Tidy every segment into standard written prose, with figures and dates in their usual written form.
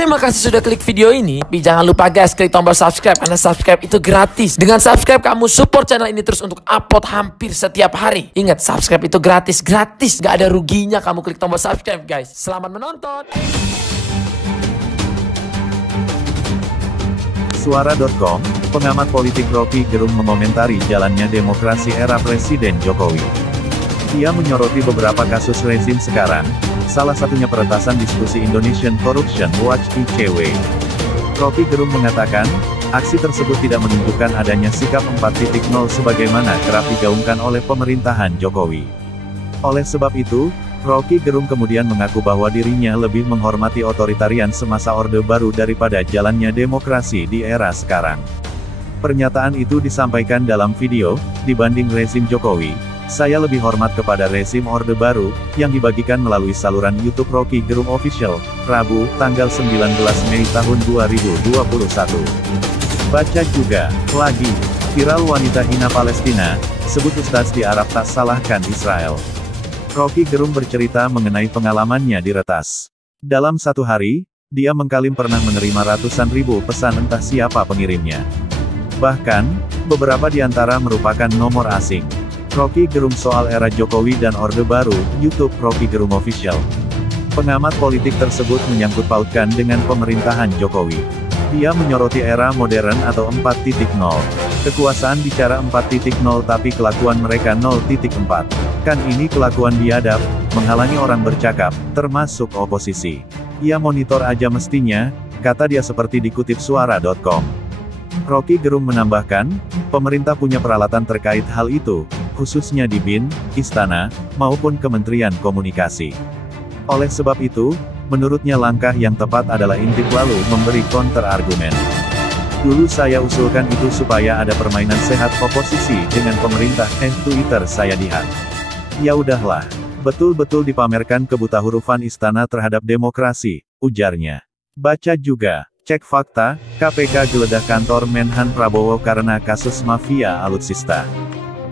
Terima kasih sudah klik video ini. Tapi jangan lupa guys, klik tombol subscribe karena subscribe itu gratis. Dengan subscribe kamu support channel ini terus untuk upload hampir setiap hari. Ingat, subscribe itu gratis, gak ada ruginya kamu klik tombol subscribe guys. Selamat menonton. Suara.com, pengamat politik Rocky Gerung mengomentari jalannya demokrasi era Presiden Jokowi. Ia menyoroti beberapa kasus rezim sekarang, salah satunya peretasan diskusi Indonesian Corruption Watch (ICW). Rocky Gerung mengatakan, aksi tersebut tidak menunjukkan adanya sikap 4.0 sebagaimana kerap digaungkan oleh pemerintahan Jokowi. Oleh sebab itu, Rocky Gerung kemudian mengaku bahwa dirinya lebih menghormati otoritarian semasa Orde Baru daripada jalannya demokrasi di era sekarang. Pernyataan itu disampaikan dalam video, dibanding rezim Jokowi, saya lebih hormat kepada rezim Orde Baru, yang dibagikan melalui saluran YouTube Rocky Gerung Official, Rabu, tanggal 19 Mei tahun 2021. Baca juga, lagi, viral wanita hina Palestina, sebut ustadz di Arab tak salahkan Israel. Rocky Gerung bercerita mengenai pengalamannya di Retas. Dalam satu hari, dia mengklaim pernah menerima ratusan ribu pesan entah siapa pengirimnya. Bahkan, beberapa di antara merupakan nomor asing. Rocky Gerung soal era Jokowi dan Orde Baru, YouTube Rocky Gerung Official. Pengamat politik tersebut menyangkut pautkan dengan pemerintahan Jokowi. Dia menyoroti era modern atau 4.0. Kekuasaan bicara 4.0 tapi kelakuan mereka 0.4. Kan ini kelakuan biadab, menghalangi orang bercakap, termasuk oposisi. Ia monitor aja mestinya, kata dia seperti dikutip Suara.com. Rocky Gerung menambahkan, pemerintah punya peralatan terkait hal itu, khususnya di BIN, Istana, maupun Kementerian Komunikasi. Oleh sebab itu, menurutnya langkah yang tepat adalah intip lalu memberi counter argumen. Dulu saya usulkan itu supaya ada permainan sehat oposisi dengan pemerintah, Twitter saya dihack. Ya udahlah, betul-betul dipamerkan kebutahurufan istana terhadap demokrasi, ujarnya. Baca juga, cek fakta, KPK geledah kantor Menhan Prabowo karena kasus mafia alutsista.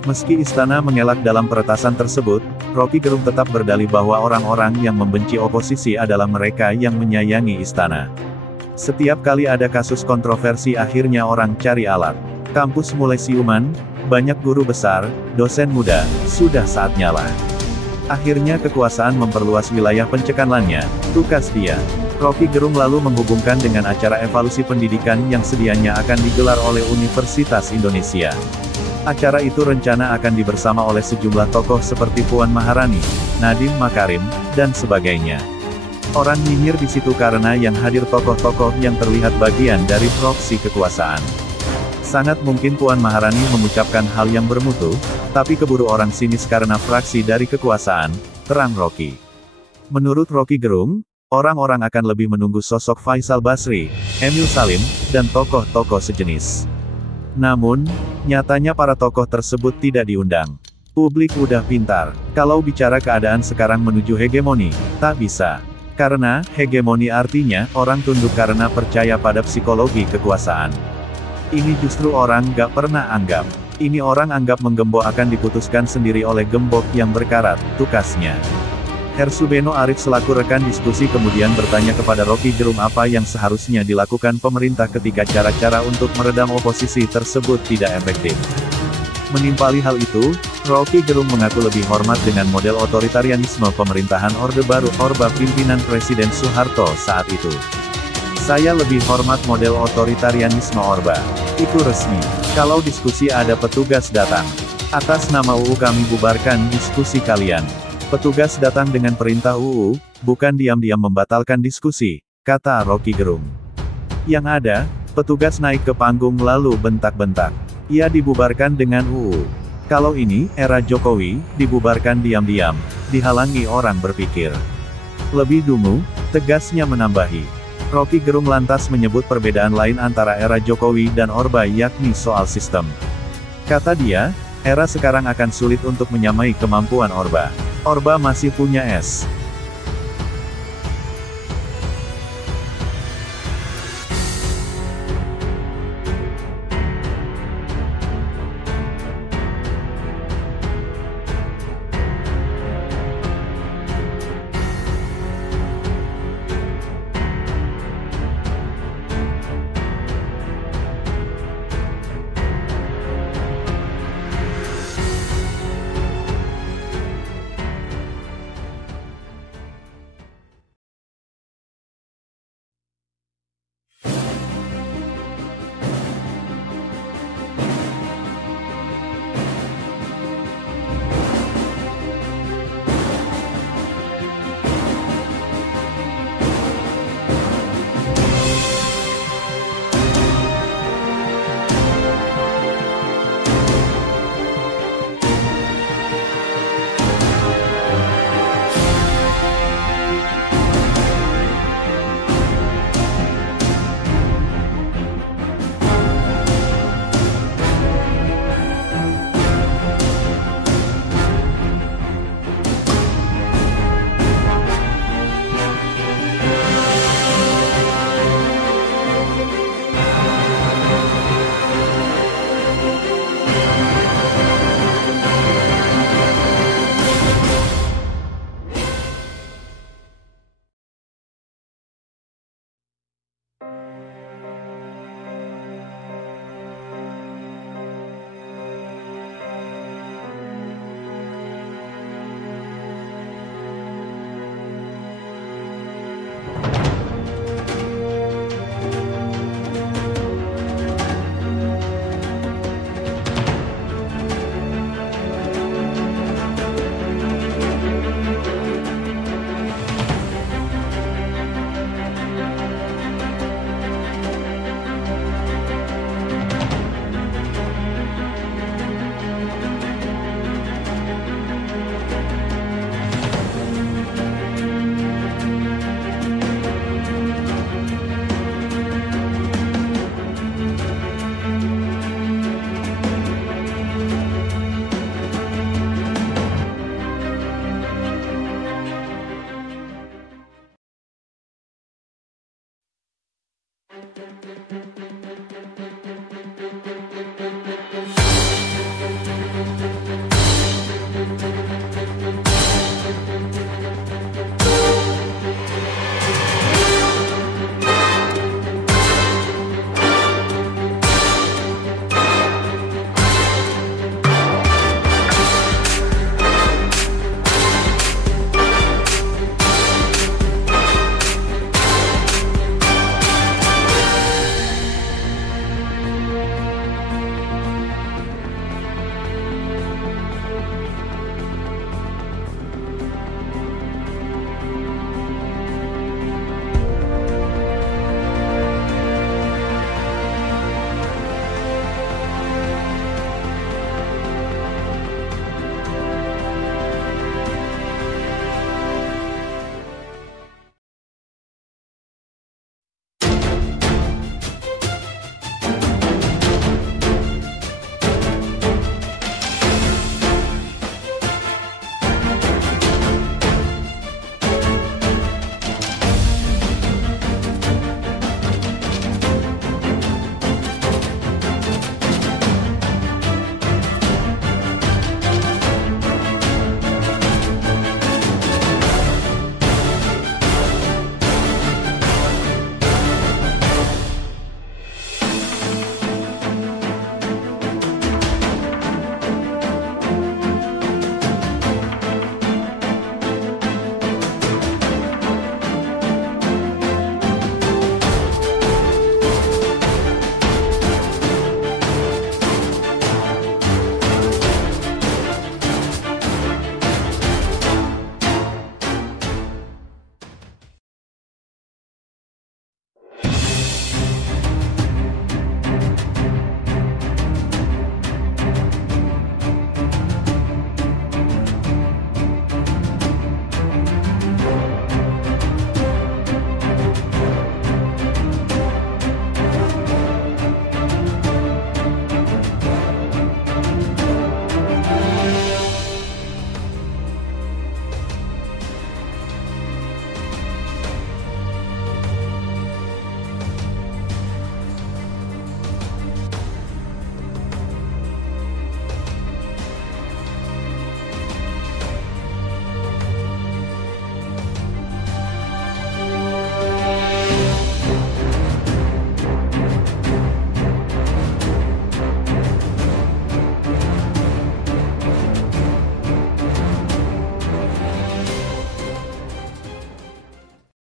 Meski istana mengelak dalam peretasan tersebut, Rocky Gerung tetap berdalih bahwa orang-orang yang membenci oposisi adalah mereka yang menyayangi istana. Setiap kali ada kasus kontroversi akhirnya orang cari alat. Kampus mulai siuman, banyak guru besar, dosen muda, sudah saatnya lah. Akhirnya kekuasaan memperluas wilayah pencekanannya, tukas dia. Rocky Gerung lalu menghubungkan dengan acara evaluasi pendidikan yang sedianya akan digelar oleh Universitas Indonesia. Acara itu rencana akan dibersama oleh sejumlah tokoh seperti Puan Maharani, Nadiem Makarim, dan sebagainya. Orang nyinyir di situ karena yang hadir tokoh-tokoh yang terlihat bagian dari proksi kekuasaan. Sangat mungkin Puan Maharani mengucapkan hal yang bermutu, tapi keburu orang sinis karena fraksi dari kekuasaan, terang Rocky. Menurut Rocky Gerung, orang-orang akan lebih menunggu sosok Faisal Basri, Emil Salim, dan tokoh-tokoh sejenis. Namun, nyatanya para tokoh tersebut tidak diundang. Publik udah pintar, kalau bicara keadaan sekarang menuju hegemoni, tak bisa. Karena, hegemoni artinya, orang tunduk karena percaya pada psikologi kekuasaan. Ini justru orang gak pernah anggap. Ini orang anggap menggembok akan diputuskan sendiri oleh gembok yang berkarat, tukasnya. Hersubeno Arif selaku rekan diskusi kemudian bertanya kepada Rocky Gerung apa yang seharusnya dilakukan pemerintah ketika cara-cara untuk meredam oposisi tersebut tidak efektif. Menimpali hal itu, Rocky Gerung mengaku lebih hormat dengan model otoritarianisme pemerintahan Orde Baru Orba pimpinan Presiden Soeharto saat itu. Saya lebih hormat model otoritarianisme Orba. Itu resmi. Kalau diskusi ada petugas datang. Atas nama UU kami bubarkan diskusi kalian. Petugas datang dengan perintah UU, bukan diam-diam membatalkan diskusi, kata Rocky Gerung. Yang ada, petugas naik ke panggung lalu bentak-bentak. Ia dibubarkan dengan UU. Kalau ini, era Jokowi, dibubarkan diam-diam, dihalangi orang berpikir. Lebih dungu, tegasnya menambahi. Rocky Gerung lantas menyebut perbedaan lain antara era Jokowi dan Orba yakni soal sistem. Kata dia, era sekarang akan sulit untuk menyamai kemampuan Orba. Orba masih punya S.